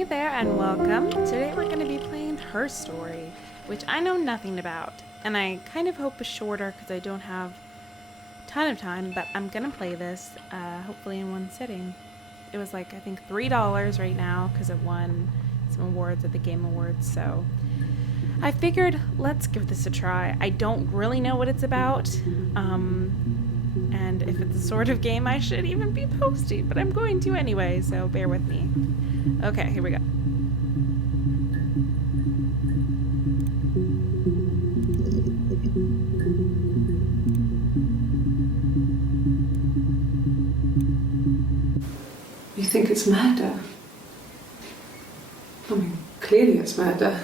Hey there and welcome. Today we're going to be playing Her Story, which I know nothing about. And I kind of hope is shorter because I don't have a ton of time, but I'm going to play this hopefully in one sitting. It was like, I think $3 right now because it won some awards at the Game Awards, so I figured let's give this a try. I don't really know what it's about, and if it's the sort of game I should even be posting, but I'm going to anyway, so bear with me. Okay, here we go. You think it's murder? I mean, clearly it's murder.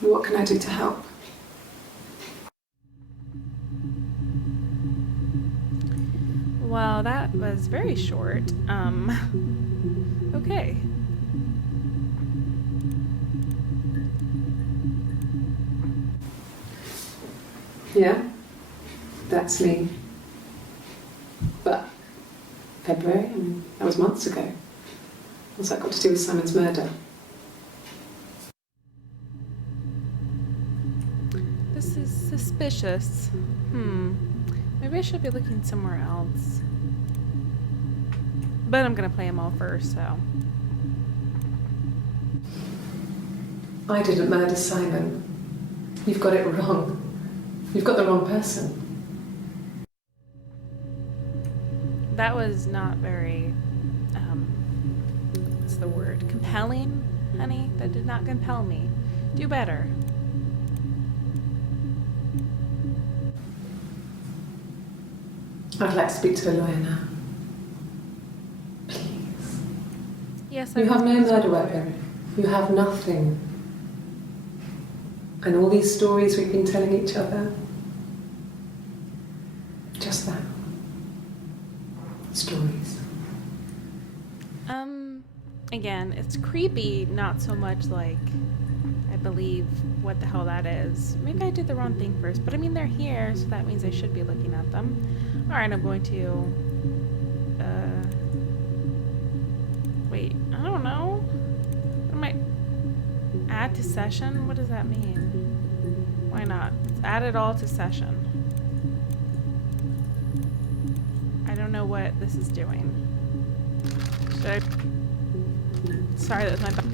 What can I do to help? Well, that was very short. Okay. Yeah, that's me. But February, I mean, that was months ago. What's that got to do with Simon's murder? This is suspicious. Maybe I should be looking somewhere else. But I'm gonna play them all first, so. I didn't murder Simon. You've got it wrong. You've got the wrong person. That was not very, what's the word? Compelling, honey? That did not compel me. Do better. I'd like to speak to a lawyer now. Please. Yes, You have no murder weapon. You have nothing. And all these stories we've been telling each other, just that. Stories. Again, it's creepy, not so much like I believe what the hell that is. Maybe I did the wrong thing first, but I mean, they're here, so that means I should be looking at them. Alright, I'm going to, wait, I don't know. What am I, add to session? What does that mean? Why not? Let's add it all to session. I don't know what this is doing. Should I? Sorry, that was my bad.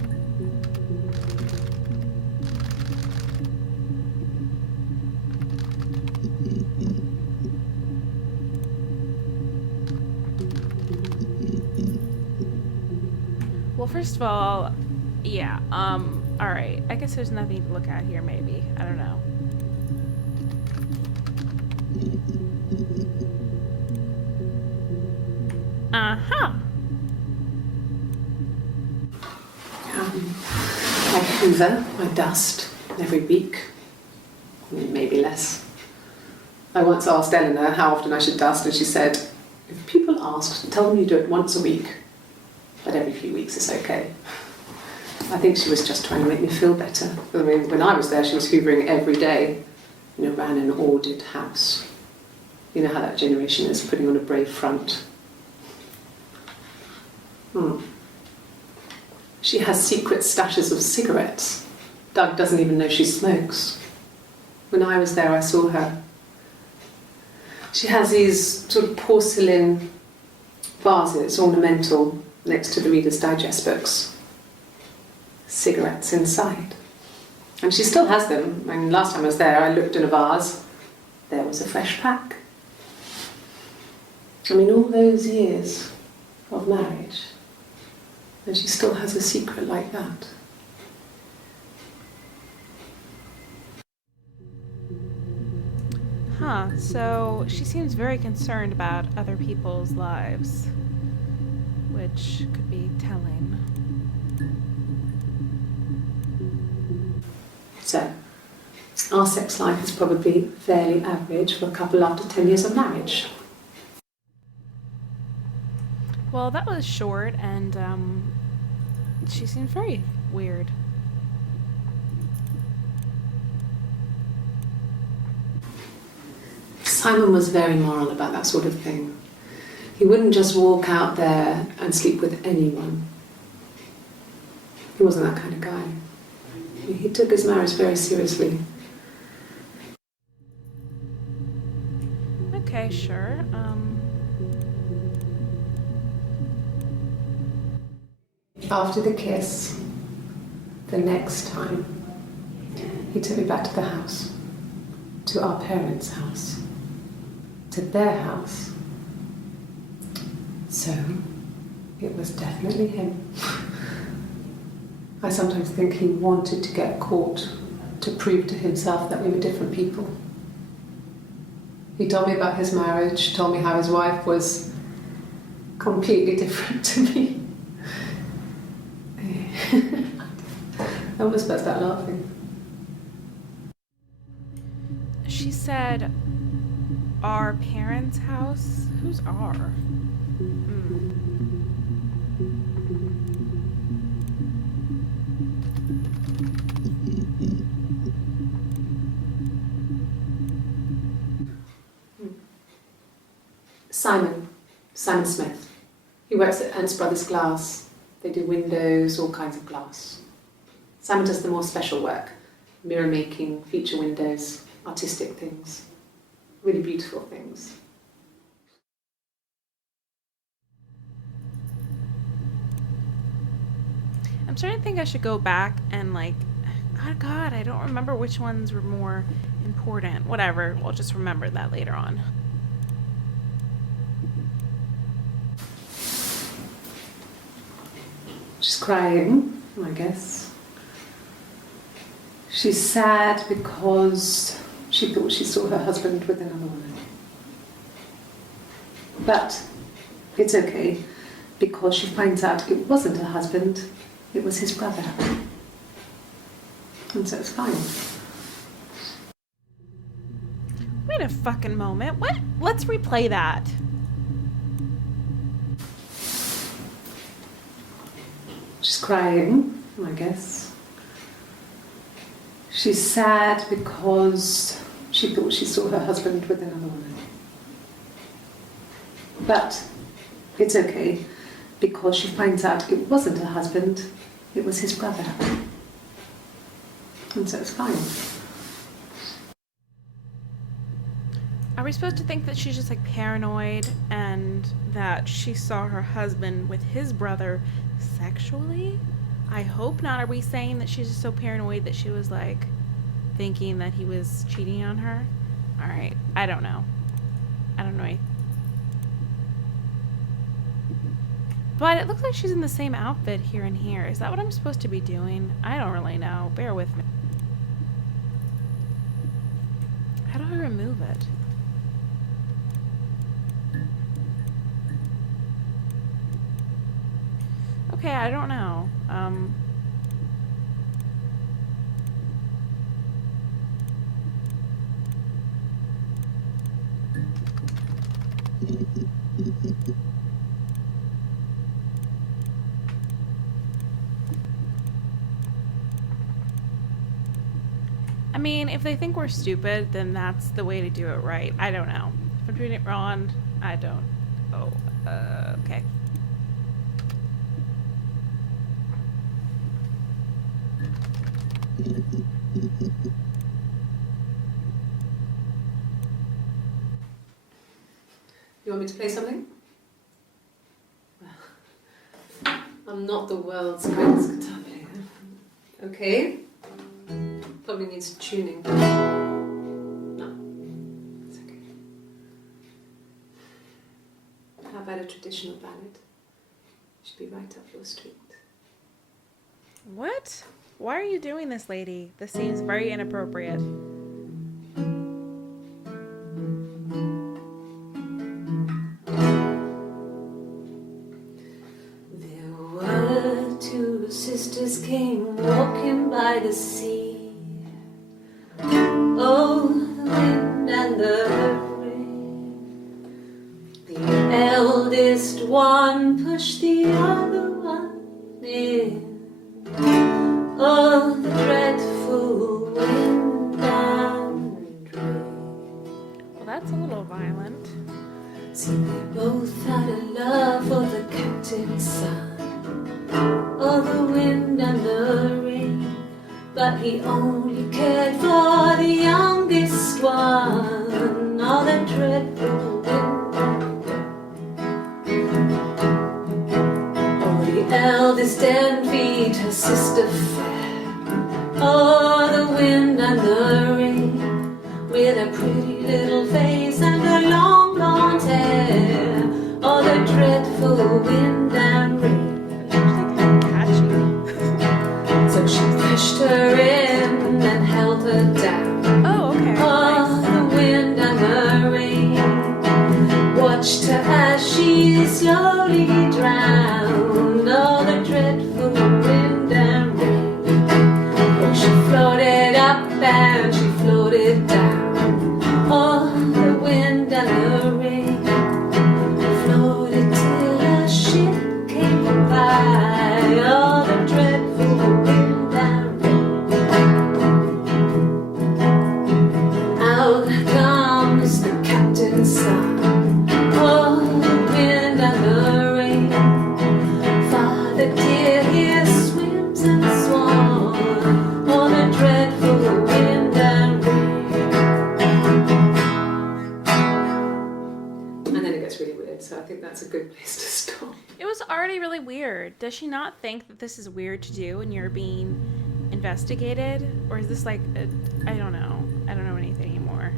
Well, first of all, yeah, alright. I guess there's nothing to look at here, maybe. I don't know. Uh-huh. I hoover, I dust every week, maybe less. I once asked Eleanor how often I should dust, and she said, if people ask, tell them you do it once a week, but every few weeks is okay. I think she was just trying to make me feel better. I mean, when I was there, she was hoovering every day, ran an ordered house. You know how that generation is, putting on a brave front. She has secret stashes of cigarettes. Doug doesn't even know she smokes. When I was there, I saw her. She has these sort of porcelain vases, ornamental, next to the Reader's Digest books. Cigarettes inside. And she still has them. I mean, last time I was there, I looked in a vase. There was a fresh pack. I mean, all those years of marriage, and she still has a secret like that. Huh, so she seems very concerned about other people's lives, which could be telling. So, our sex life is probably fairly average for a couple after 10 years of marriage. Well, that was short, and she seems very weird. Simon was very moral about that sort of thing. He wouldn't just walk out there and sleep with anyone. He wasn't that kind of guy. He took his marriage very seriously. Okay, sure. After the kiss, the next time, he took me back to the house, to our parents' house, to their house. So, it was definitely him. I sometimes think he wanted to get caught to prove to himself that we were different people. He told me about his marriage, told me how his wife was completely different to me. I almost burst out laughing. She said, our parents' house? Who's our? Simon Smith. He works at Ernst Brothers Glass. They do windows, all kinds of glass. Simon does the more special work, mirror making, feature windows, artistic things, really beautiful things. I'm starting to think I should go back and oh God, I don't remember which ones were more important. Whatever, we'll just remember that later on. She's crying, I guess. She's sad because she thought she saw her husband with another woman. But it's okay, because she finds out it wasn't her husband, it was his brother. And so it's fine. Wait a fucking moment. What? Let's replay that. She's crying, I guess. She's sad because she thought she saw her husband with another woman. But it's okay, because she finds out it wasn't her husband, it was his brother. And so it's fine. Are we supposed to think that she's just paranoid and that she saw her husband with his brother sexually? I hope not. Are we saying that she's just so paranoid that she was thinking that he was cheating on her? Alright, I don't know. But it looks like she's in the same outfit here and here. Is that what I'm supposed to be doing? I don't really know. Bear with me. How do I remove it? Okay, I don't know. I mean, if they think we're stupid, then that's the way to do it right. I don't know. If I'm doing it wrong, I don't. Oh, okay. You want me to play something? I'm not the world's greatest guitar player. Okay. Probably needs tuning. No, it's okay. How about a traditional ballad? Should be right up your street. What? Why are you doing this, lady? This seems very inappropriate. There were two sisters came walking by the sea. Oh, the wind and the rain. The eldest one pushed the other one in. Oh, the dreadful wind and rain. Well, that's a little violent. See, they both had and sun, or the wind and the rain, but he only cared for the youngest one, all the dreadful wind, or the eldest envied her sister fair, or the wind and the rain, with a pretty little face and her long blonde hair, or the dreadful wind and rain. So she pushed her in and held her down. Oh, okay. Oh, the wind and the rain watched her as she slowly drowned. Oh, the dreadful wind and rain. Oh, she floated up and she floated down. Oh, the wind and the rain floated till a ship came by. Oh, the dreadful wind and rain. Out comes the captain's son. Oh, the wind and the rain. Father dear, here swims and swan. Oh, the dreadful wind and rain. And then it gets really weird, so I think that's a good place to stop. It was already really weird. Does she not think that this is weird to do and you're being investigated? Or is this like, I don't know. I don't know anything anymore.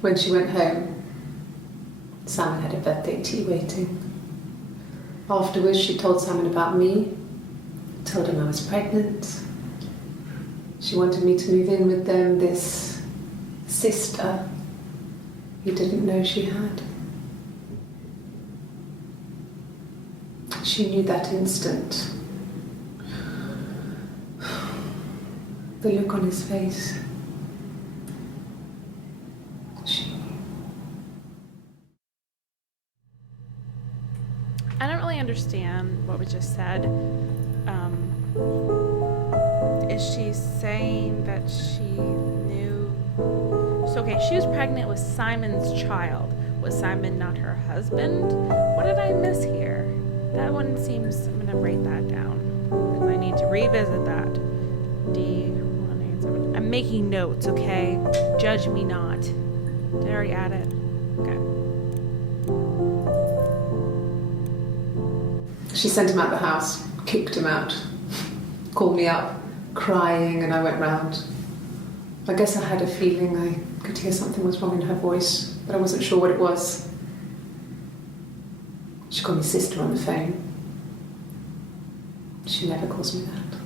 When she went home, Simon had a birthday tea waiting. Afterwards, she told Simon about me, told him I was pregnant. She wanted me to move in with them, this sister he didn't know she had. She knew that instant. The look on his face. She knew. I don't really understand what was just said. Is she saying that she knew? So, okay, she was pregnant with Simon's child. Was Simon not her husband? What did I miss here? That one seems, I'm going to write that down. Because I need to revisit that. D187. I'm making notes, okay? Judge me not. Did I already add it? Okay. She sent him out the house, kicked him out, called me up, crying, and I went round. I guess I had a feeling I could hear something was wrong in her voice, but I wasn't sure what it was. She called me sister on the phone. She never calls me that.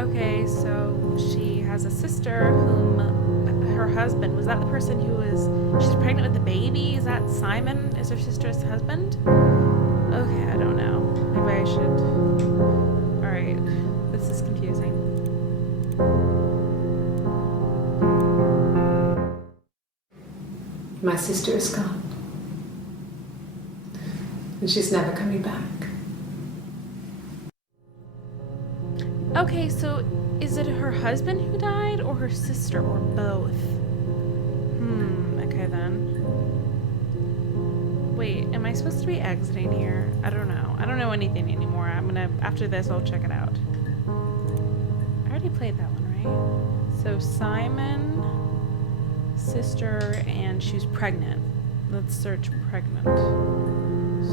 Okay, so she has a sister whom her husband, was that the person who was, she's pregnant with the baby? Is that Simon? Is her sister's husband? Okay, I don't know. Maybe I should. Alright, this is confusing. My sister is gone. And she's never coming back. Okay, so is it her husband who died or her sister or both? Okay then. Wait, am I supposed to be exiting here? I don't know. I don't know anything anymore. After this, I'll check it out. I already played that one, right? So Simon, sister, and she was pregnant. Let's search pregnant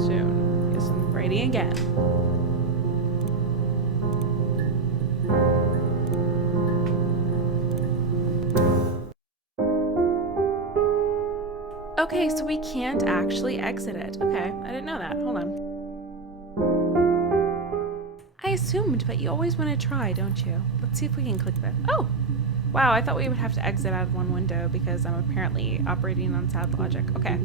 soon. Yes, I'm writing again. Okay, so we can't actually exit it. Okay, I didn't know that. Hold on. I assumed, but you always want to try, don't you? Let's see if we can click this. Oh! Wow, I thought we would have to exit out of one window because I'm apparently operating on sad logic. Okay.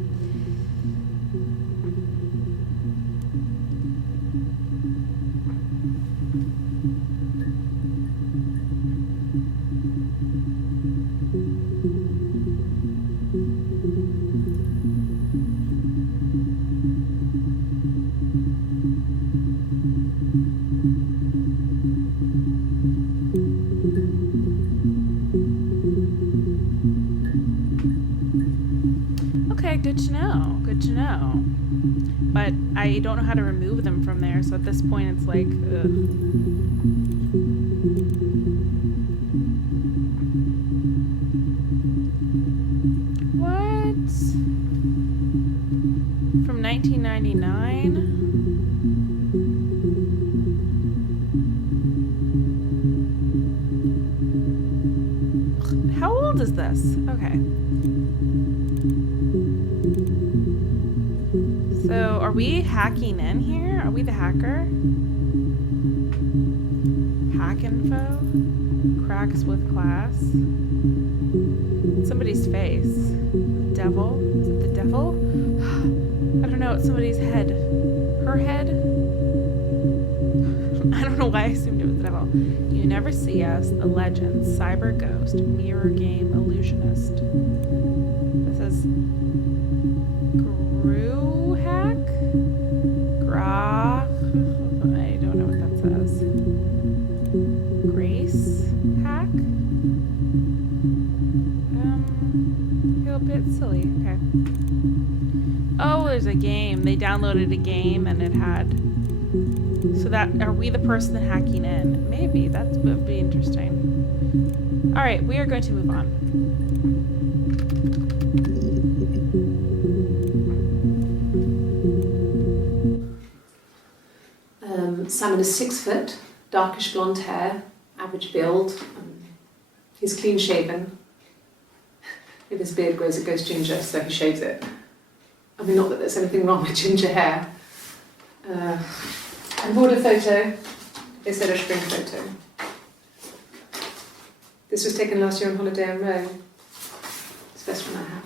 but I don't know how to remove them from there. So at this point, it's like, ugh. What? From 1999? How old is this? Okay. So, are we hacking in here? Are we the hacker? Hack info? Cracks with class? Somebody's face. Devil? Is it the devil? I don't know. It's somebody's head. Her head? I don't know why I assumed it was the devil. You never see us. The legends. Cyber ghost. Mirror game. Illusionist. This is Gru hack? Gra. I don't know what that says. Grace hack? I feel a bit silly. Okay. Oh, there's a game. They downloaded a game and it had. So that, are we the person hacking in? Maybe. That would be interesting. Alright, we are going to move on. Simon is 6 foot, darkish blonde hair, average build. He's clean shaven. If his beard grows, it goes ginger, so he shaves it. I mean, not that there's anything wrong with ginger hair. I bought a photo instead of spring photo. This was taken last year on holiday in Rome. It's the best one I have.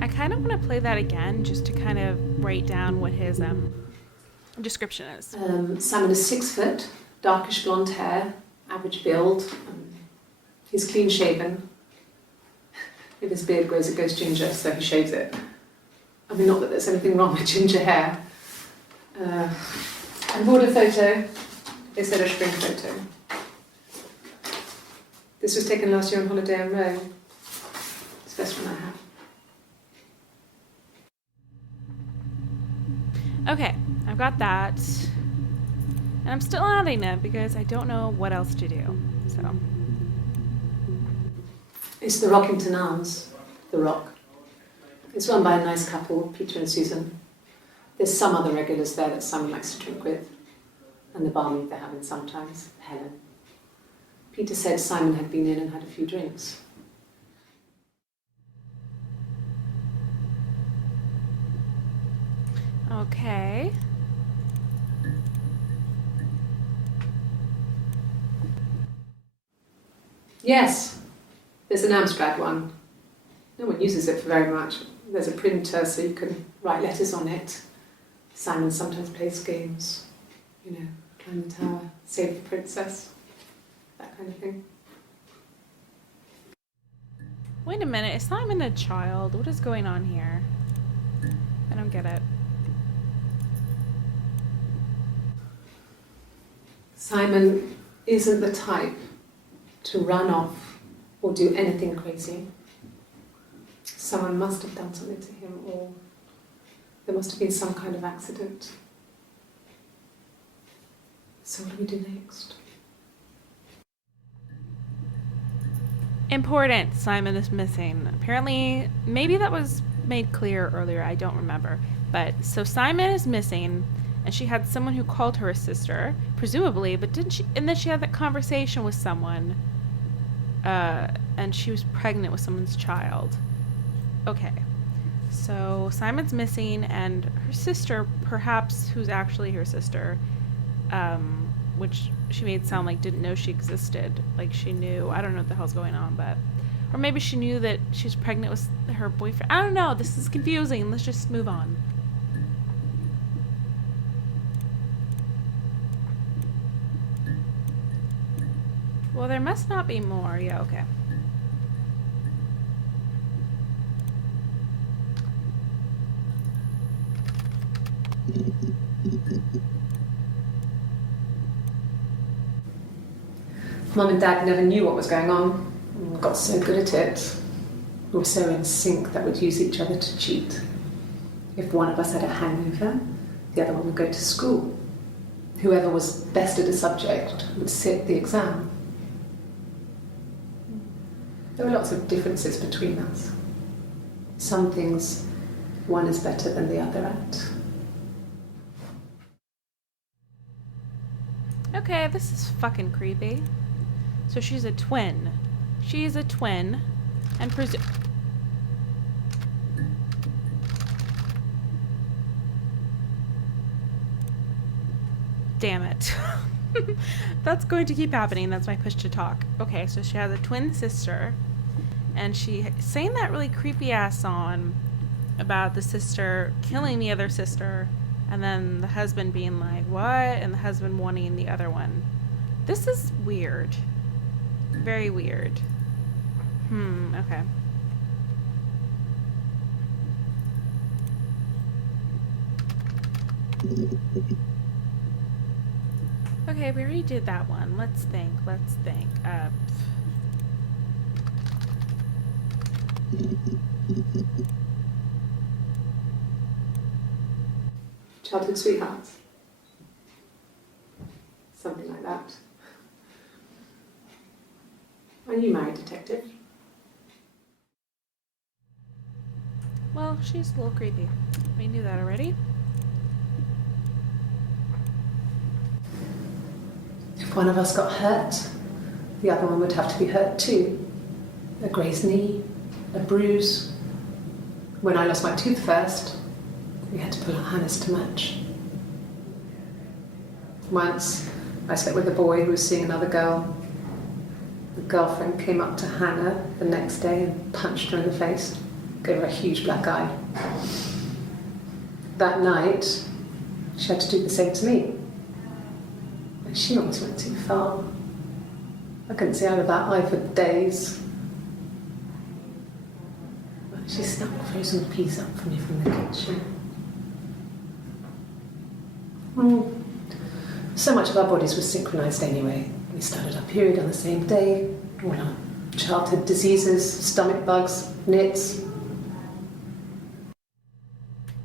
I kind of want to play that again just to kind of write down what his description is. Simon is 6 foot, darkish blonde hair, average build. He's clean shaven. If his beard grows, it goes ginger, so he shaves it. I mean, not that there's anything wrong with ginger hair. I bought a photo instead of spring photo. This was taken last year on holiday in Rome. It's the best one I have. Okay, I've got that. And I'm still adding it because I don't know what else to do. So. It's the Rockington Arms, The Rock. It's run by a nice couple, Peter and Susan. There's some other regulars there that Simon likes to drink with, and the barmaid they're having sometimes, Helen. Peter said Simon had been in and had a few drinks. Okay. Yes, there's an Amstrad one. No one uses it for very much. There's a printer so you can write letters on it. Simon sometimes plays games, you know, climb the tower, save the princess, that kind of thing. Wait a minute, is Simon a child? What is going on here? I don't get it. Simon isn't the type to run off or do anything crazy. Someone must have done something to him, or there must have been some kind of accident. So what do we do next? Important, Simon is missing. Apparently, maybe that was made clear earlier, I don't remember. But, so Simon is missing, and she had someone who called her a sister, presumably, but didn't she, and then she had that conversation with someone, and she was pregnant with someone's child. Okay, so Simon's missing, and her sister, perhaps, who's actually her sister, which she made sound like didn't know she existed, like she knew, I don't know what the hell's going on, but, or maybe she knew that she was pregnant with her boyfriend, I don't know, this is confusing, let's just move on. Well, there must not be more, yeah, okay. Mum and Dad never knew what was going on, got so good at it. We were so in sync that we'd use each other to cheat. If one of us had a hangover, the other one would go to school. Whoever was best at a subject would sit the exam. There were lots of differences between us. Some things one is better than the other at. Okay, this is fucking creepy. So she's a twin. She is a twin, and damn it. That's going to keep happening. That's my push to talk. Okay, so she has a twin sister, and she sang that really creepy ass song about the sister killing the other sister, and then the husband being like, what? And the husband wanting the other one. This is weird. Very weird. Okay. Okay, we already did that one. Let's think. Childhood sweethearts. Something like that. Are you married, detective? Well, she's a little creepy. We knew that already. If one of us got hurt, the other one would have to be hurt too. A grazed knee, a bruise. When I lost my tooth first, we had to pull out Hannah's to match. Once, I slept with a boy who was seeing another girl. The girlfriend came up to Hannah the next day and punched her in the face, gave her a huge black eye. That night, she had to do the same to me. And she almost went too far. I couldn't see out of that eye for days. She snuck a frozen pizza up for me from the kitchen. So much of our bodies was synchronized anyway. We started our period on the same day. All our childhood diseases, stomach bugs, nits.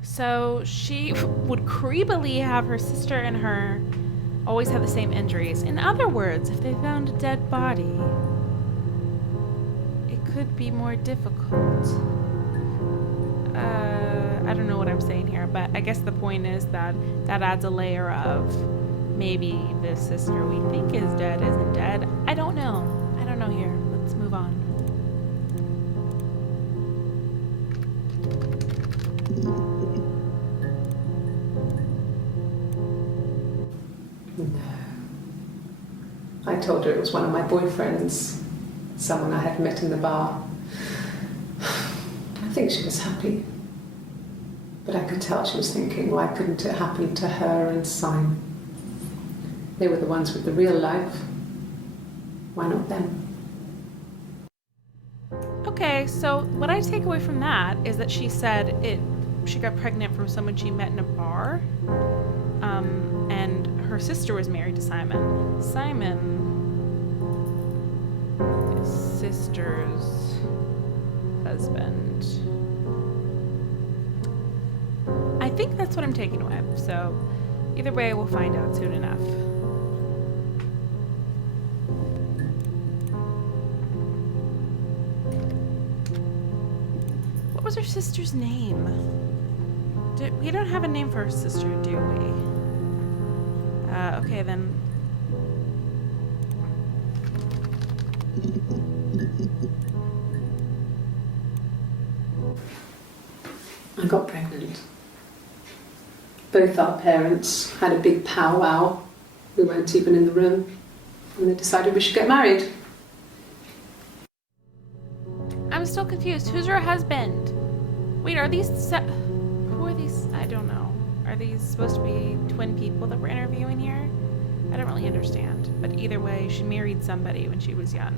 So she would creepily have her sister and her always have the same injuries. In other words, if they found a dead body, it could be more difficult. I don't know what I'm saying here, but I guess the point is that adds a layer of maybe the sister we think is dead isn't dead. I don't know here. Let's move on. No. I told her it was one of my boyfriends, someone I had met in the bar. I think she was happy. But I could tell she was thinking, why couldn't it happen to her and Simon? They were the ones with the real life. Why not them? Okay, so what I take away from that is that she said she got pregnant from someone she met in a bar, and her sister was married to Simon. Simon is sister's husband. I think that's what I'm taking away. So either way, we'll find out soon enough. What was her sister's name? We don't have a name for her sister, do we? Okay then. I got pregnant. Both our parents had a big powwow. We weren't even in the room. And they decided we should get married. I'm still confused. Who's her husband? Wait, are these... who are these? I don't know. Are these supposed to be twin people that we're interviewing here? I don't really understand. But either way, she married somebody when she was young.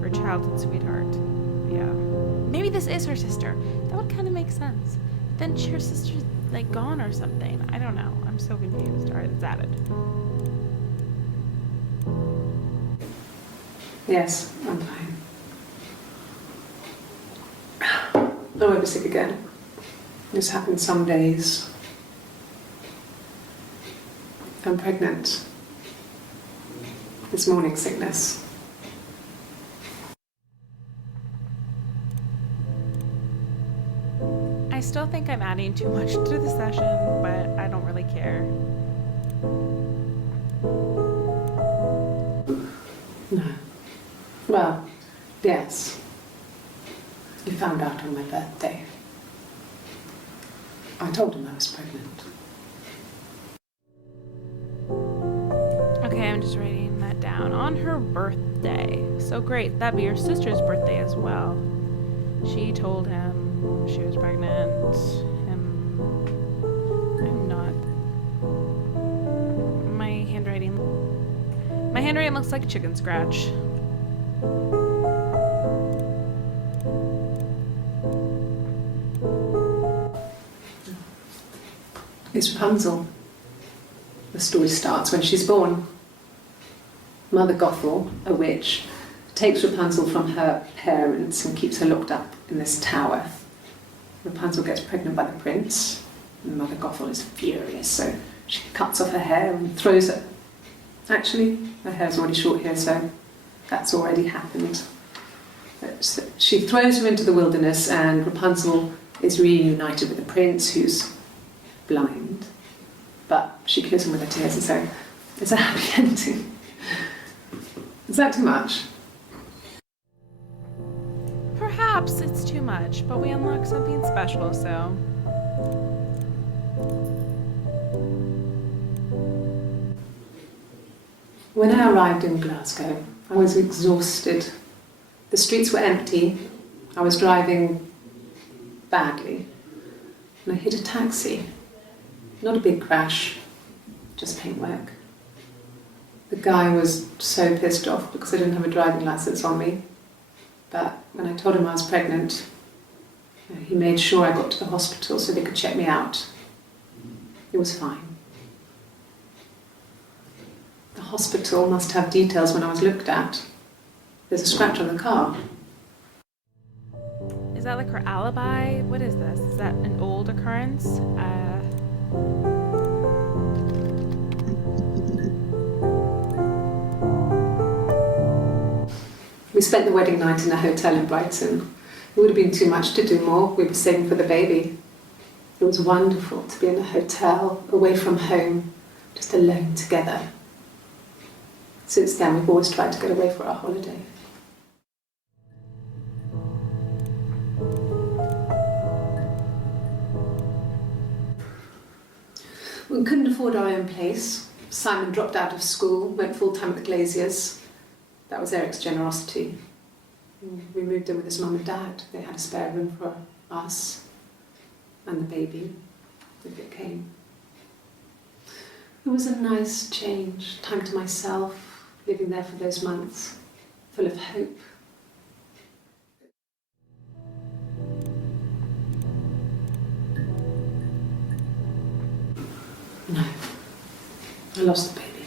Her childhood sweetheart. Yeah. Maybe this is her sister. That would kind of make sense. But then her sister's like gone or something. I don't know. I'm so confused. Alright, it's added. Yes, I'm fine. I won't be sick again. This happens some days. I'm pregnant. It's morning sickness. I still think I'm adding too much to the session, but I don't really care. No. Well, yes. He found out on my birthday. I told him I was pregnant. Okay, I'm just writing that down. On her birthday. So great, that'd be her sister's birthday as well. She told him she was pregnant. I'm not. My handwriting looks like a chicken scratch. It's Rapunzel. The story starts when she's born. Mother Gothel, a witch, takes Rapunzel from her parents and keeps her locked up in this tower. Rapunzel gets pregnant by the prince, and Mother Gothel is furious, so she cuts off her hair and throws it. Actually, her hair's already short here, so that's already happened. So she throws her into the wilderness, and Rapunzel is reunited with the prince, who's blind. But she kills him with her tears, and so it's a happy ending. Is that too much? Perhaps it's too much, but we unlock something special, so. When I arrived in Glasgow, I was exhausted. The streets were empty. I was driving badly. And I hit a taxi. Not a big crash, just paintwork. The guy was so pissed off because I didn't have a driving licence on me. But when I told him I was pregnant, he made sure I got to the hospital so they could check me out. It was fine. The hospital must have details when I was looked at. There's a scratch on the car. Is that like her alibi? What is this? Is that an old occurrence? We spent the wedding night in a hotel in Brighton. It would have been too much to do more. We were saving for the baby. It was wonderful to be in a hotel, away from home, just alone together. Since then, we've always tried to get away for our holiday. We couldn't afford our own place. Simon dropped out of school, went full-time at the Glaziers. That was Eric's generosity. We moved in with his mum and dad. They had a spare room for us and the baby, if it came. It was a nice change, time to myself, living there for those months, full of hope. No, I lost the baby.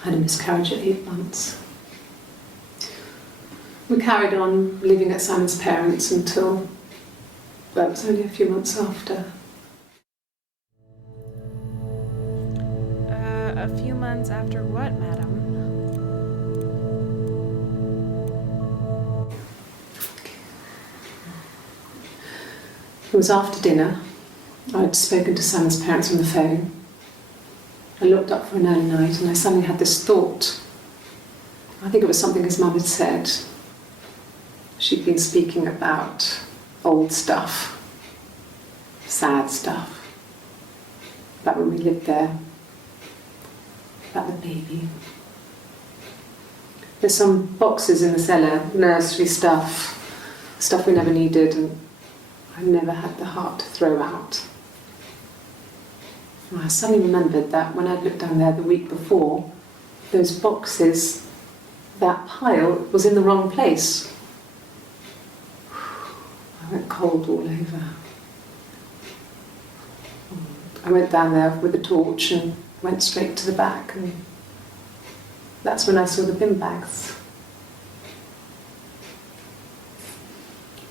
I had a miscarriage at 8 months. We carried on living at Simon's parents until, well, it was only a few months after. A few months after what, madam? It was after dinner. I'd spoken to Simon's parents on the phone. I looked up for an early night and I suddenly had this thought. I think it was something his mum had said. She'd been speaking about old stuff, sad stuff, about when we lived there, about the baby. There's some boxes in the cellar, nursery stuff we never needed, and I never had the heart to throw out. And I suddenly remembered that when I'd looked down there the week before, those boxes, that pile was in the wrong place. I went cold all over. I went down there with a torch and went straight to the back, and that's when I saw the bin bags.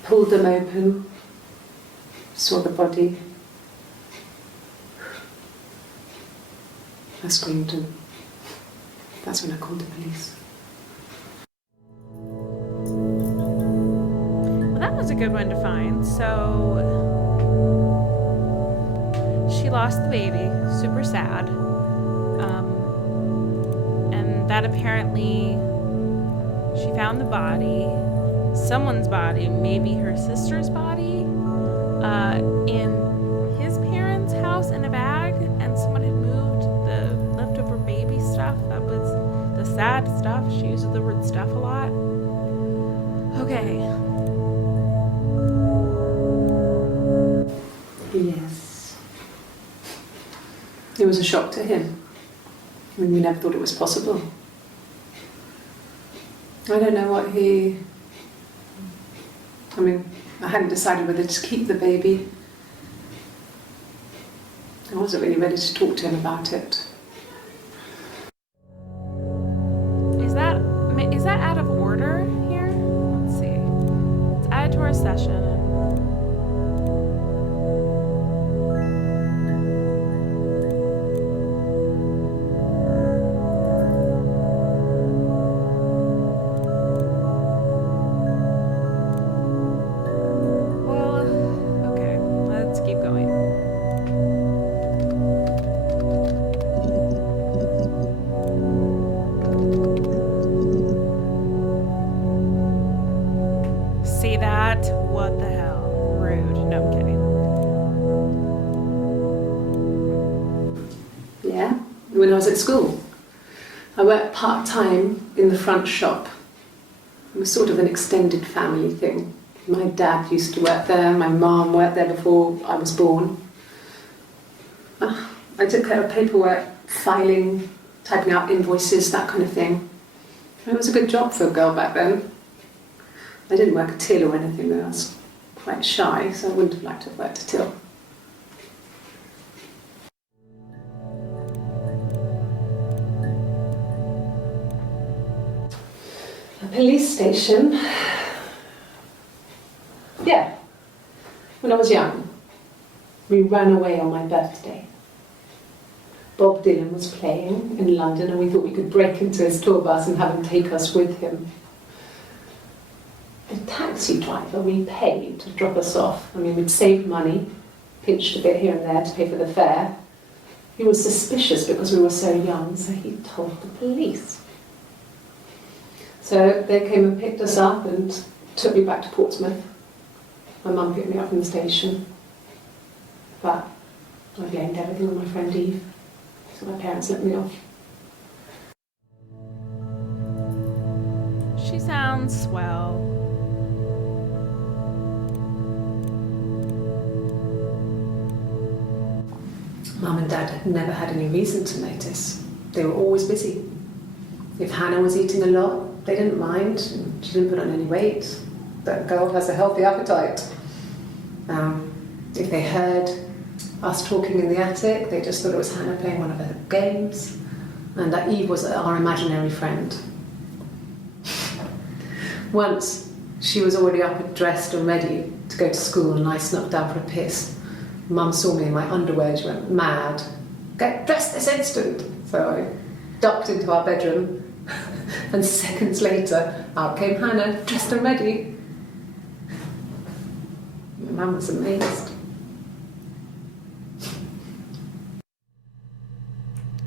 Pulled them open, saw the body. I screamed, and that's when I called the police. Well, that was a good one to find. So she lost the baby, super sad. And that apparently she found the body, someone's body, maybe her sister's body, in his parents' house in a bag, and someone had moved the leftover baby stuff. That was the sad stuff. She uses the word stuff a lot. Okay. Yes. It was a shock to him. I mean, we never thought it was possible. I don't know what he... I mean, I hadn't decided whether to keep the baby. I wasn't really ready to talk to him about it. Is that out of order here? Let's see. It's added to our session. See that? What the hell? Rude. No, I'm kidding. Yeah, when I was at school. I worked part-time in the front shop. It was sort of an extended family thing. My dad used to work there, my mum worked there before I was born. I took care of paperwork, filing, typing out invoices, that kind of thing. It was a good job for a girl back then. I didn't work a till or anything though. I was quite shy, so I wouldn't have liked to have worked a till. A police station. Yeah. When I was young, we ran away on my birthday. Bob Dylan was playing in London and we thought we could break into his tour bus and have him take us with him. The taxi driver we paid to drop us off. I mean, we'd saved money, pinched a bit here and there to pay for the fare. He was suspicious because we were so young, so he told the police. So they came and picked us up and took me back to Portsmouth. My mum picked me up from the station. But I blamed everything on my friend Eve, so my parents let me off. She sounds swell. Mum and Dad had never had any reason to notice. They were always busy. If Hannah was eating a lot, they didn't mind. She didn't put on any weight. That girl has a healthy appetite. If they heard us talking in the attic, they just thought it was Hannah playing one of her games, and that Eve was our imaginary friend. Once, she was already up and dressed and ready to go to school, and I snuck down for a piss. Mum saw me in my underwear, she went mad. Get dressed this instant! So I ducked into our bedroom, and seconds later, out came Hannah, dressed and ready. Mum was amazed.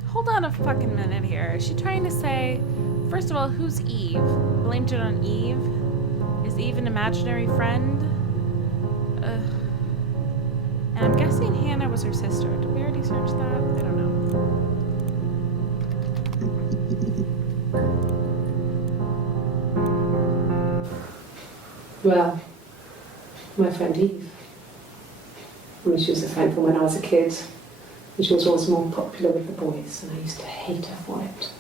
Hold on a fucking minute here. Is she trying to say, first of all, who's Eve? Blamed it on Eve? Is Eve an imaginary friend? And I'm guessing Hannah was her sister. Did we already search that? I don't know. Well, my friend Eve. I mean, she was a friend from when I was a kid, and she was always more popular with the boys, and I used to hate her for it.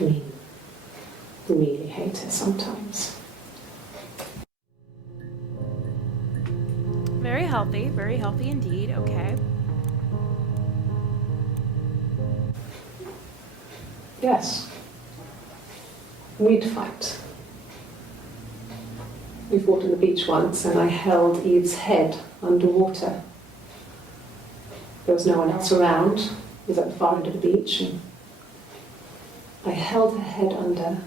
I mean, really hate her sometimes. Very healthy indeed. Okay. Yes. We'd fight. We fought on the beach once, and I held Eve's head underwater. There was no one else around. It was at the far end of the beach, and I held her head under,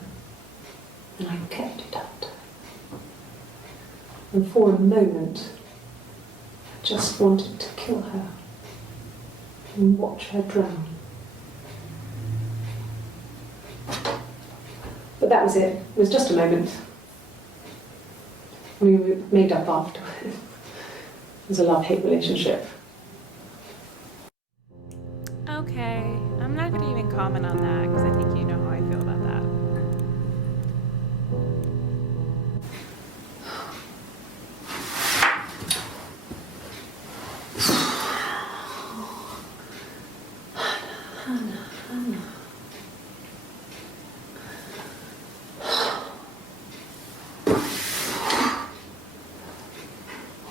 and I kept it under. And for a moment, I just wanted to kill her and watch her drown. But that was it. It was just a moment. We made up afterwards. It was a love-hate relationship. Okay, I'm not going to even comment on that because I think you know how I feel about that.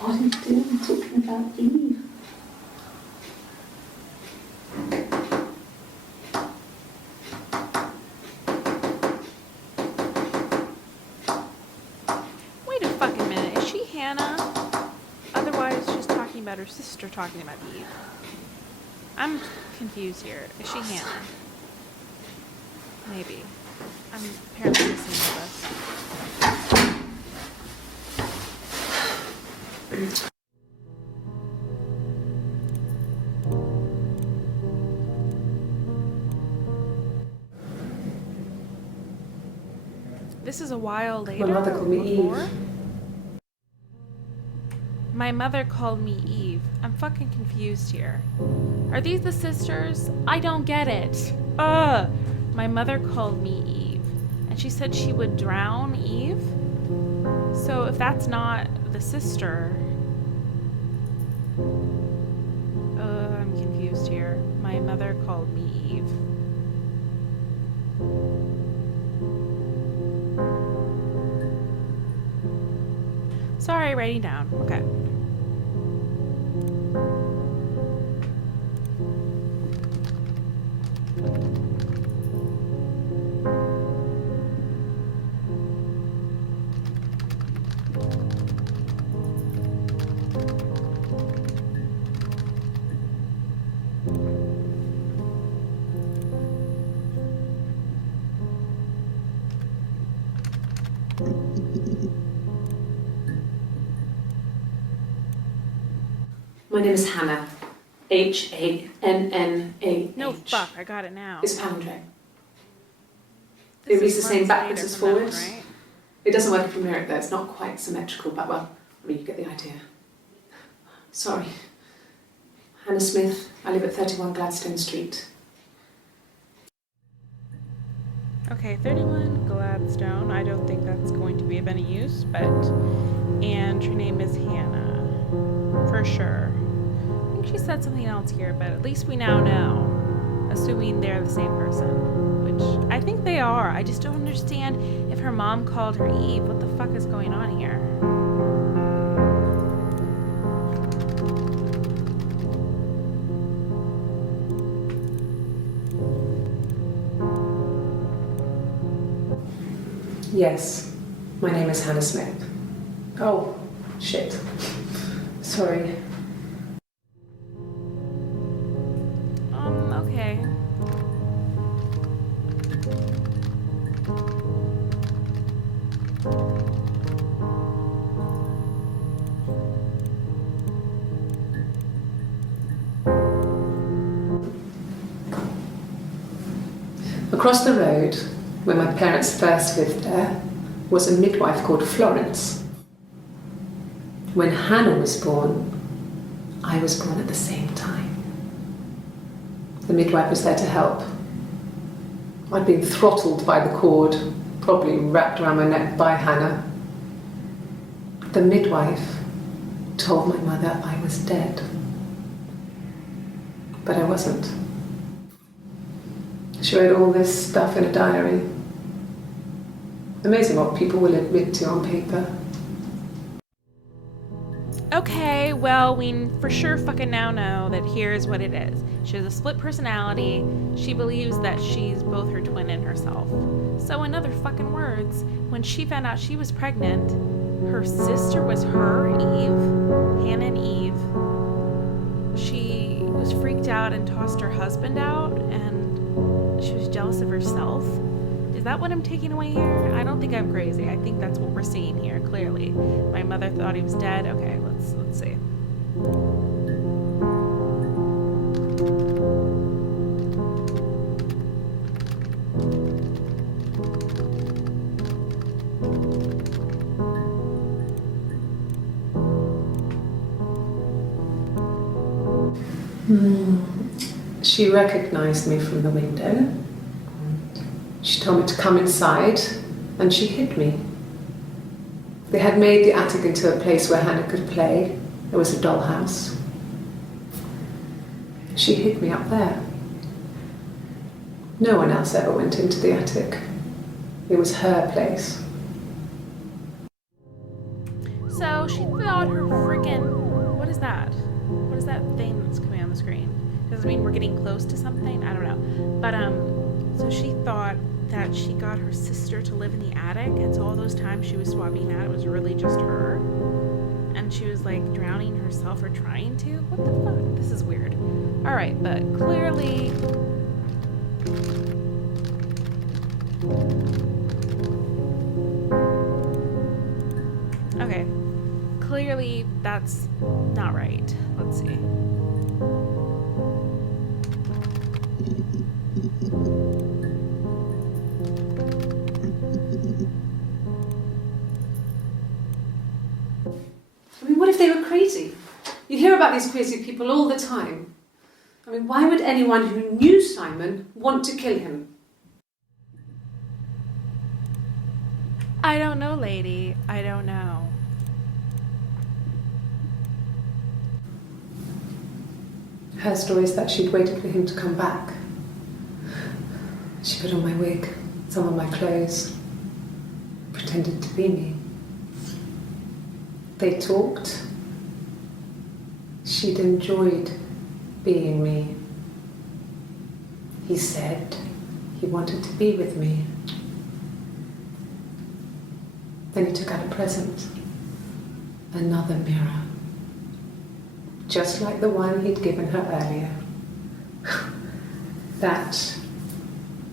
What are you doing talking about Eve? Wait a fucking minute, is she Hannah? Otherwise, she's talking about her sister talking about Eve. I'm confused here. Is she Hannah? Maybe. I'm apparently missing all this. This is a while later. My mother called me before? Eve. My mother called me Eve. I'm fucking confused here. Are these the sisters? I don't get it. Ugh. My mother called me Eve, and she said she would drown Eve. So if that's not the sister, I'm confused here. My mother called me Eve. Sorry, writing down. Okay. My name is Hannah. Hannah. No, fuck, I got it now. It's palindrome. This It reads is the same months backwards later as from that one, forwards. right? It doesn't work from lyric though, it's not quite symmetrical, but well, I mean, you get the idea. Sorry. Hannah Smith, I live at 31 Gladstone Street. Okay, 31 Gladstone. I don't think that's going to be of any use, but... And her name is Hannah. For sure. I think she said something else here, but at least we now know. Assuming they're the same person. Which I think they are. I just don't understand if her mom called her Eve. What the fuck is going on here? Yes, my name is Hannah Smith. Oh, shit. Sorry. Okay. Across the road, where my parents first lived there, was a midwife called Florence. When Hannah was born, I was born at the same time. The midwife was there to help. I'd been throttled by the cord, probably wrapped around my neck by Hannah. The midwife told my mother I was dead. But I wasn't. She wrote all this stuff in a diary. Amazing what people will admit to on paper. Okay, well, we for sure fucking now know that here's what it is. She has a split personality. She believes that she's both her twin and herself. So in other fucking words, when she found out she was pregnant, Her sister was her, Eve, Hannah and Eve. She was freaked out and tossed her husband out, and she was jealous of herself. Is that what I'm taking away here? I don't think I'm crazy. I think that's what we're seeing here, clearly. My mother thought he was dead. Okay, let's see. She recognized me from the window. She told me to come inside, and she hid me. They had made the attic into a place where Hannah could play. There was a dollhouse. She hid me up there. No one else ever went into the attic. It was her place. So she thought her freaking... What is that? What is that thing that's coming on the screen? Does it mean we're getting close to something? I don't know. But, so she thought that she got her sister to live in the attic, and so all those times she was swapping out, it was really just her. And she was, like, drowning herself or trying to? What the fuck? This is weird. Alright, but clearly... Okay. Clearly, that's not right. Let's see. I mean, what if they were crazy? You hear about these crazy people all the time. I mean, why would anyone who knew Simon want to kill him? I don't know, lady. I don't know. Her story is that she'd waited for him to come back. She put on my wig, some of my clothes, pretended to be me. They talked. She'd enjoyed being me. He said he wanted to be with me. Then he took out a present, another mirror, just like the one he'd given her earlier. That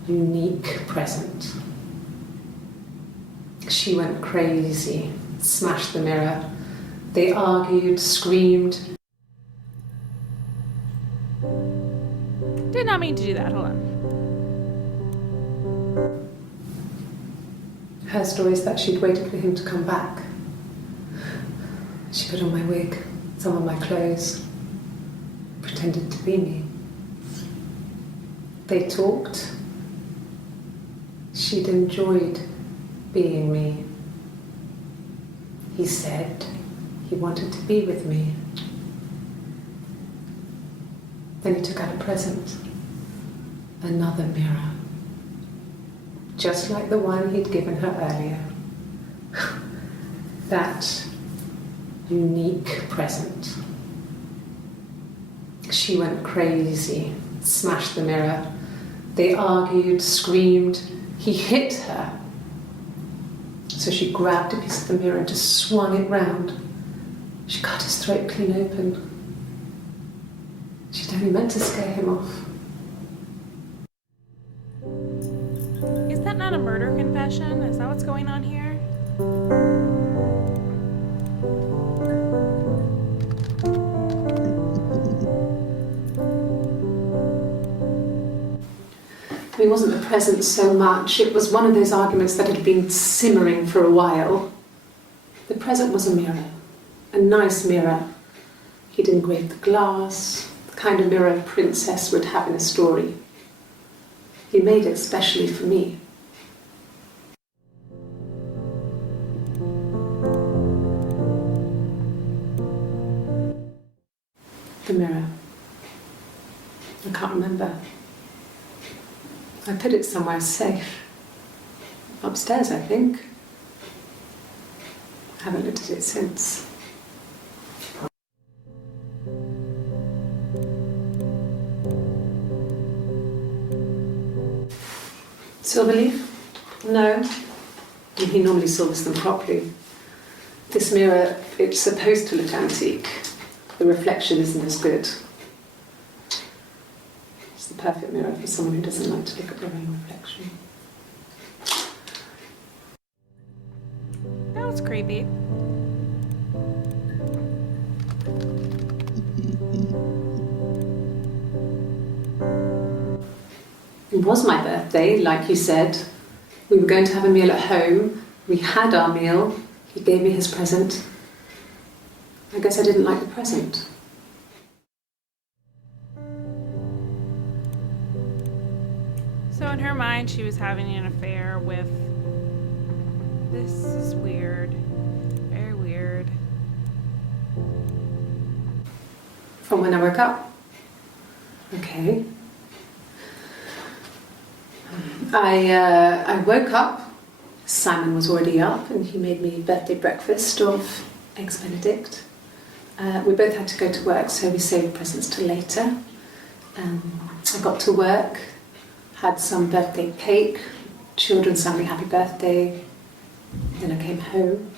unique present. She went crazy, smashed the mirror. They argued, screamed. Did not mean to do that. Hold on. Her story is that she'd waited for him to come back. She put on my wig, some of my clothes, pretended to be me. They talked. She'd enjoyed being me. He said he wanted to be with me. Then he took out a present, another mirror, just like the one he'd given her earlier. That unique present. She went crazy, smashed the mirror. They argued, screamed. He hit her. So she grabbed a piece of the mirror and just swung it round. She cut his throat clean open. She'd only meant to scare him off. Is that not a murder confession? Is that what's going on here? I mean, it wasn't the present so much. It was one of those arguments that had been simmering for a while. The present was a mirror, a nice mirror. He'd engraved the glass, the kind of mirror a princess would have in a story. He made it specially for me. The mirror. I can't remember. I put it somewhere safe. Upstairs, I think. I haven't looked at it since. Silver leaf? No. He normally silvers them properly. This mirror, it's supposed to look antique. The reflection isn't as good. It's the perfect mirror for someone who doesn't like to look at their own reflection. That was creepy. It was my birthday, like you said. We were going to have a meal at home. We had our meal. He gave me his present. I guess I didn't like the present. So in her mind, she was having an affair with... This is weird. Very weird. From when I woke up. Okay. I woke up. Simon was already up and he made me birthday breakfast of eggs Benedict. We both had to go to work, so we saved presents till later. I got to work, had some birthday cake, children sang me happy birthday. Then I came home.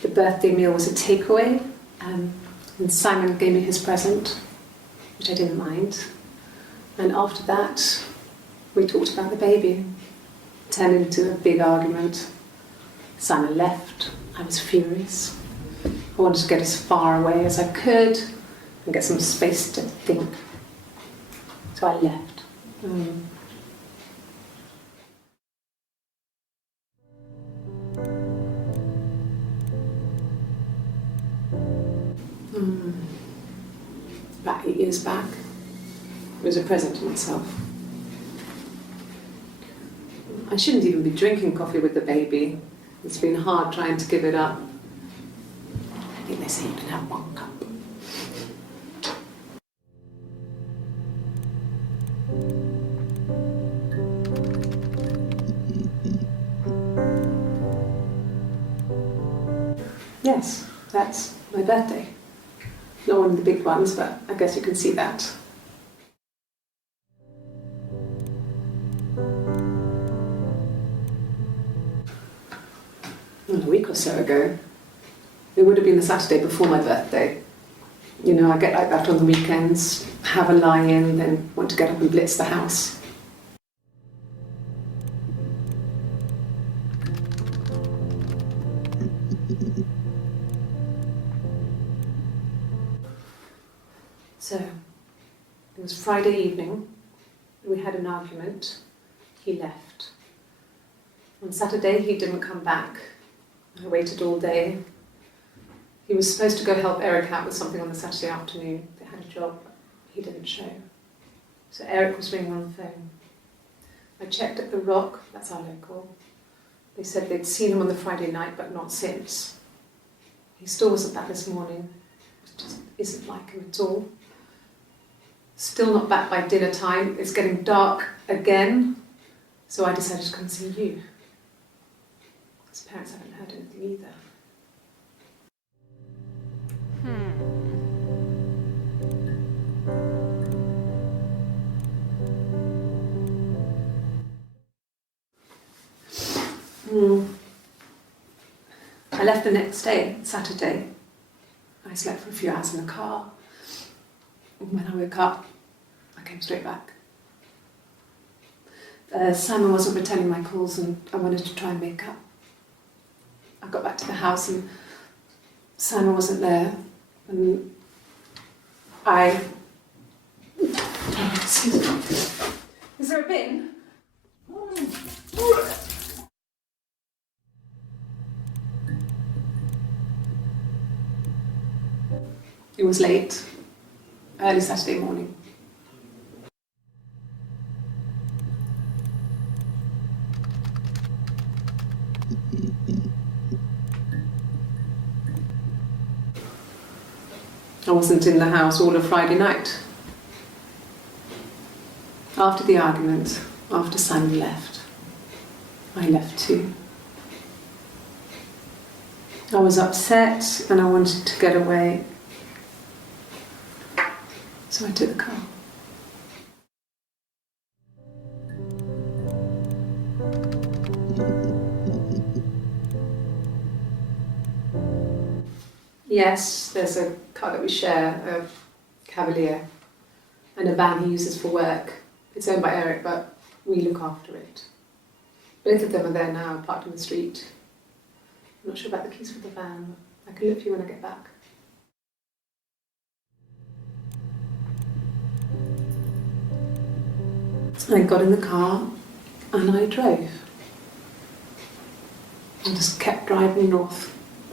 The birthday meal was a takeaway, and Simon gave me his present, which I didn't mind. And after that, we talked about the baby. Turned into a big argument. Simon left. I was furious. I wanted to get as far away as I could and get some space to think. So I left. About 8 years back, it was a present to myself. I shouldn't even be drinking coffee with the baby. It's been hard trying to give it up. I think they say you can have 1 cup. Yes, that's my birthday. Not one of the big ones, but I guess you can see that. A week or so ago, it would have been the Saturday before my birthday. You know, I get like that on the weekends, have a lie-in, then want to get up and blitz the house. So, it was Friday evening, we had an argument, he left. On Saturday he didn't come back. I waited all day. He was supposed to go help Eric out with something on the Saturday afternoon. They had a job, but he didn't show. So Eric was ringing on the phone. I checked at the Rock, that's our local. They said they'd seen him on the Friday night, but not since. He still wasn't back this morning. It just isn't like him at all. Still not back by dinner time. It's getting dark again. So I decided to come see you. His parents haven't heard anything either. I left the next day, Saturday. I slept for a few hours in the car. When I woke up, I came straight back. Simon wasn't returning my calls and I wanted to try and make up. I got back to the house and Simon wasn't there. And excuse me. Is there a bin? It was late, early Saturday morning. I wasn't in the house all of Friday night. After the argument, after Simon left, I left too. I was upset and I wanted to get away. So I took the car. Yes, there's a car that we share, a Cavalier, and a van he uses for work. It's owned by Eric, but we look after it. Both of them are there now, parked on the street. I'm not sure about the keys for the van. I can look for you when I get back. I got in the car and I drove. I just kept driving north.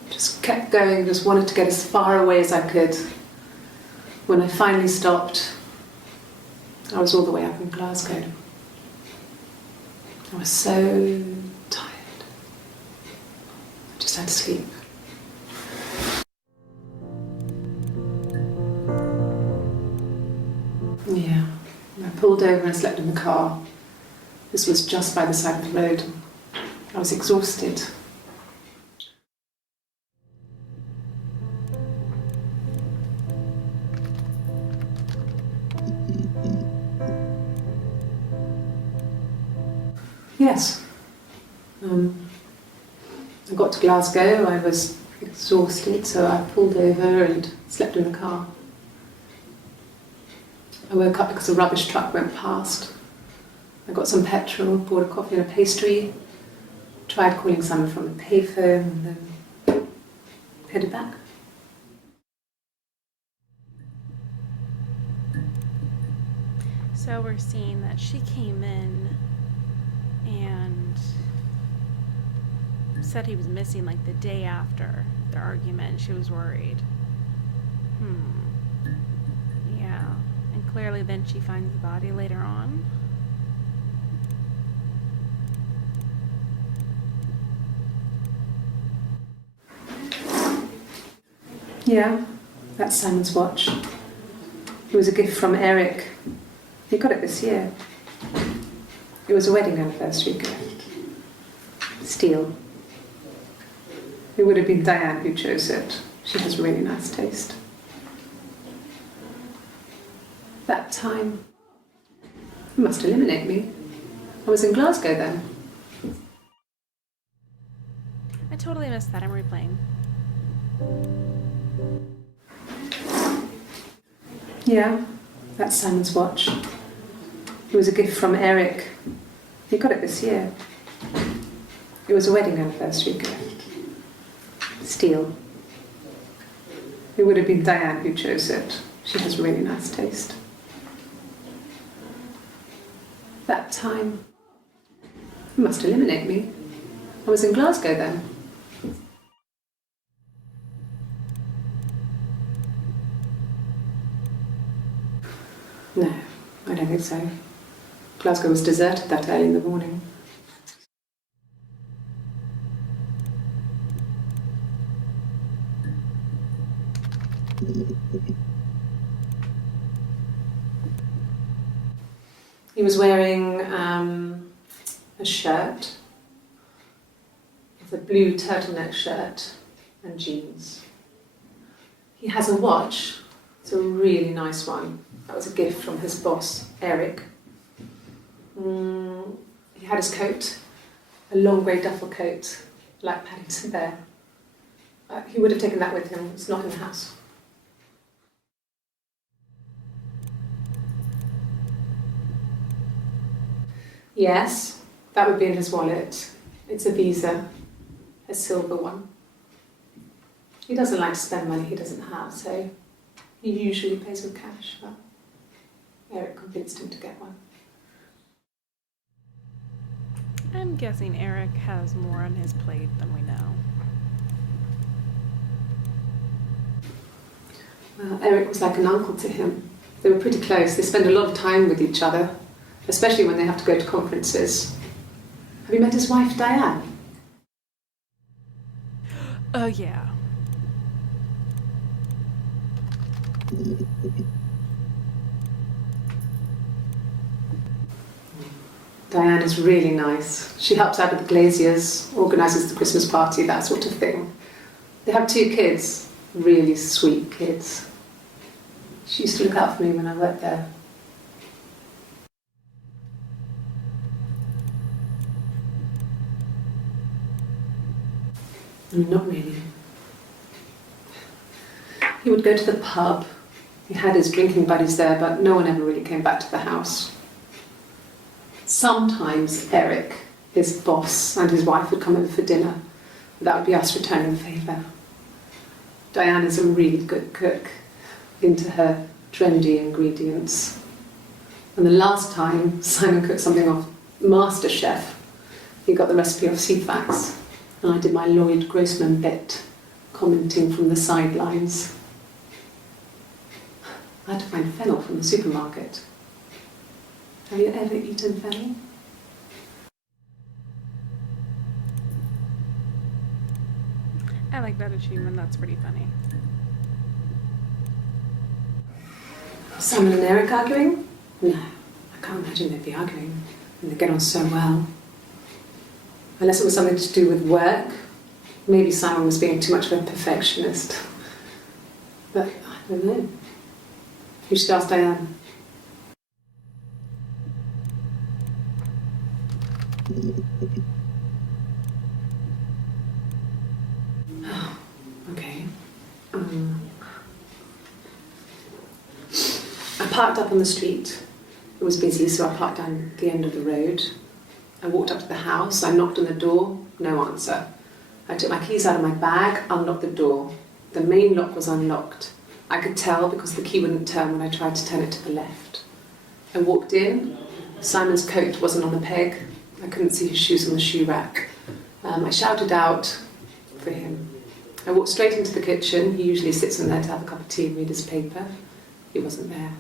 Just kept going, just wanted to get as far away as I could. When I finally stopped, I was all the way up in Glasgow. I was so tired. I just had to sleep. Yeah, I pulled over and slept in the car. This was just by the side of the road. I was exhausted. Yes. I got to Glasgow, I was exhausted, so I pulled over and slept in the car. I woke up because a rubbish truck went past. I got some petrol, bought a coffee and a pastry, tried calling someone from the payphone, and then headed back. So we're seeing that she came in and said he was missing like the day after their argument. She was worried. Yeah. And clearly then she finds the body later on. Yeah, that's Simon's watch. It was a gift from Eric. He got it this year. It was a wedding anniversary gift. Steel. It would have been Diane who chose it. She has really nice taste. That time, you must eliminate me. I was in Glasgow then. I totally missed that. I'm replaying. Yeah, that's Simon's watch. It was a gift from Eric. He got it this year. It was a wedding anniversary gift. Steel. It would have been Diane who chose it. She has really nice taste. That time, you must eliminate me. I was in Glasgow then. No, I don't think so. Glasgow was deserted that early in the morning. He was wearing a shirt. It's a blue turtleneck shirt and jeans. He has a watch. It's a really nice one. That was a gift from his boss, Eric. He had his coat, a long grey duffel coat, like Paddington Bear. He would have taken that with him. It's not in the house. Yes, that would be in his wallet. It's a Visa, a silver one. He doesn't like to spend money he doesn't have, so he usually pays with cash, but Eric convinced him to get one. I'm guessing Eric has more on his plate than we know. Well, Eric was like an uncle to him. They were pretty close. They spend a lot of time with each other, especially when they have to go to conferences. Have you met his wife, Diane? Oh, yeah. Diane is really nice. She helps out with the glaziers, organises the Christmas party, that sort of thing. They have 2 kids, really sweet kids. She used to look out for me when I worked there. Not really. He would go to the pub. He had his drinking buddies there, but no one ever really came back to the house. Sometimes Eric, his boss, and his wife would come over for dinner. That would be us returning the favour. Diana's a really good cook, into her trendy ingredients. And the last time Simon cooked something off MasterChef, he got the recipe off CFAX, and I did my Lloyd Grossman bit, commenting from the sidelines. I had to find fennel from the supermarket. Have you ever eaten fennel? I like that achievement. That's pretty funny. Simon and Eric arguing? No, I can't imagine they'd be arguing. And they get on so well. Unless it was something to do with work. Maybe Simon was being too much of a perfectionist. But I don't know. You should ask Diane. Oh, okay. I parked up on the street. It was busy, so I parked down the end of the road. I walked up to the house. I knocked on the door. No answer. I took my keys out of my bag, unlocked the door. The main lock was unlocked. I could tell because the key wouldn't turn when I tried to turn it to the left. I walked in. Simon's coat wasn't on the peg. I couldn't see his shoes on the shoe rack. I shouted out for him. I walked straight into the kitchen. He usually sits in there to have a cup of tea and read his paper. He wasn't there.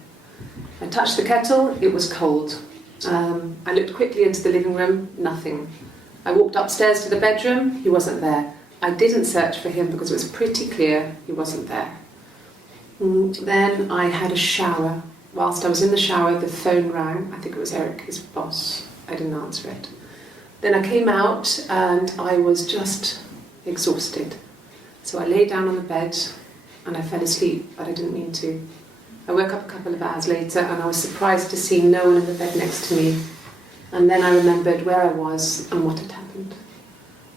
I touched the kettle. It was cold. I looked quickly into the living room. Nothing. I walked upstairs to the bedroom. He wasn't there. I didn't search for him because it was pretty clear he wasn't there. Then I had a shower. Whilst I was in the shower, the phone rang. I think it was Eric, his boss. I didn't answer it. Then I came out and I was just exhausted. So I lay down on the bed and I fell asleep, but I didn't mean to. I woke up a couple of hours later and I was surprised to see no one in the bed next to me. And then I remembered where I was and what had happened.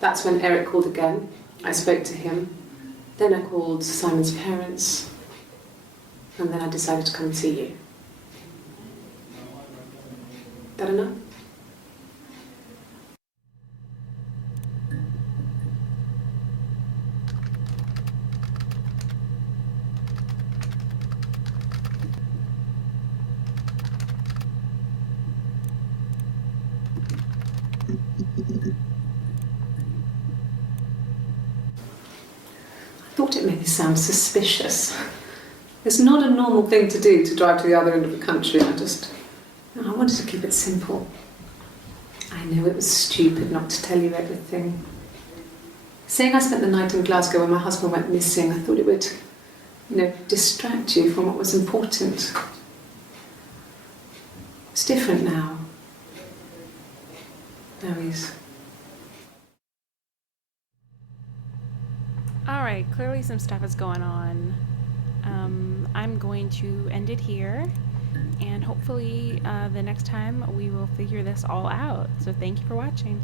That's when Eric called again. I spoke to him. Then I called Simon's parents. And then I decided to come and see you. That enough? I thought it made me sound suspicious. It's not a normal thing to do, to drive to the other end of the country. I wanted to keep it simple. I know it was stupid not to tell you everything. Saying I spent the night in Glasgow when my husband went missing, I thought it would, distract you from what was important. It's different now. Now he's... Alright, clearly some stuff is going on. I'm going to end it here, and hopefully the next time we will figure this all out. So thank you for watching.